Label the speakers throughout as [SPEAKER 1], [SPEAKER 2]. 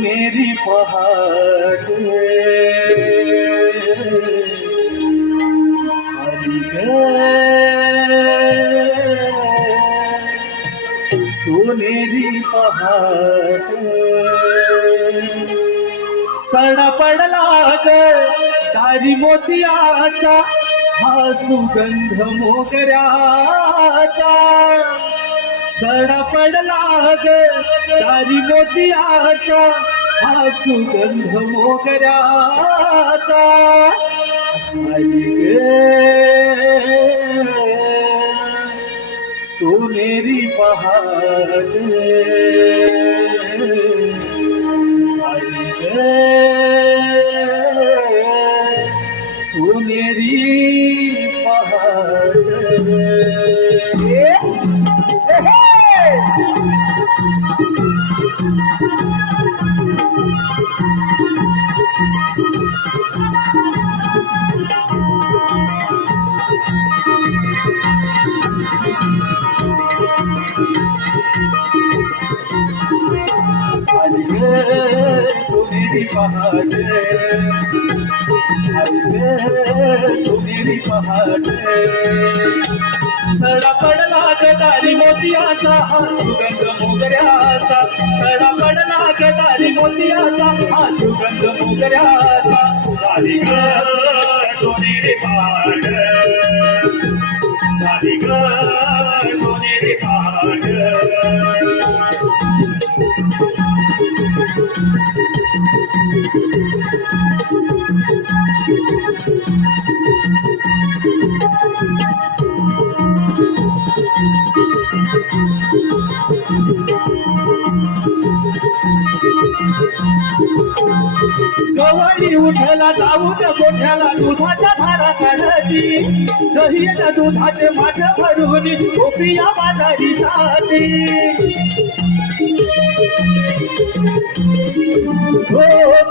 [SPEAKER 1] मेरी पहाड सोनेरी पहाड सडा पडला ग दारी मोतियाचा हा सुगंध मोगऱ्याचा सडा पडला ग दारी मोतियाचा हा सुगंध मोगऱ्याचा झाली ग सोनेरी पहाड सोनेरी पहाड सोनेरी पहाड सडा पडला ग दारी मोतियाचा हा सुगंध मोगऱ्याचा सडा पडला ग दारी मोतियाचा हा सुगंध मोगऱ्याचा झाली ग सोनेरी झाली ग सोनेरी गवळी उठला जाऊ त्या गोठ्याला दुधाच्या धारा काढती. दही दुधाचे माठ भरून गोपिया बाजारी जाते. हो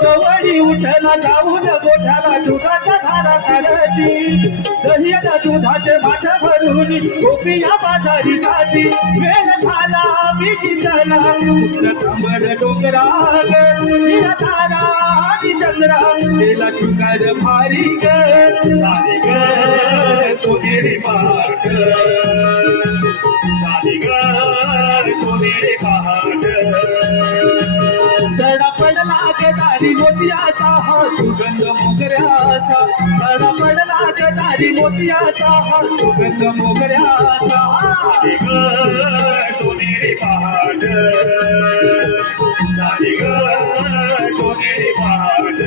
[SPEAKER 1] गवळी उठला जाऊन गोठ्याला दुधाच्या धारा काढती दही दुधाचे माठ भरून गोपिया बाजारी जाती. वेळ झाला मी जिंकला. कंबर डोंगराग हिरा तारा आणि चंद्रा तिला शुकार भारी ग झाली ग सोनेरी पहाट झाली ग सोनेरी पहाट सडा मोतियाचा हा सुगंध मोगऱ्याचा. सडा पडला ग मोतियाचा हा सुगंध मोगऱ्याचा. झाली ग सोनेरी पहाट झाली ग सोनेरी पहाट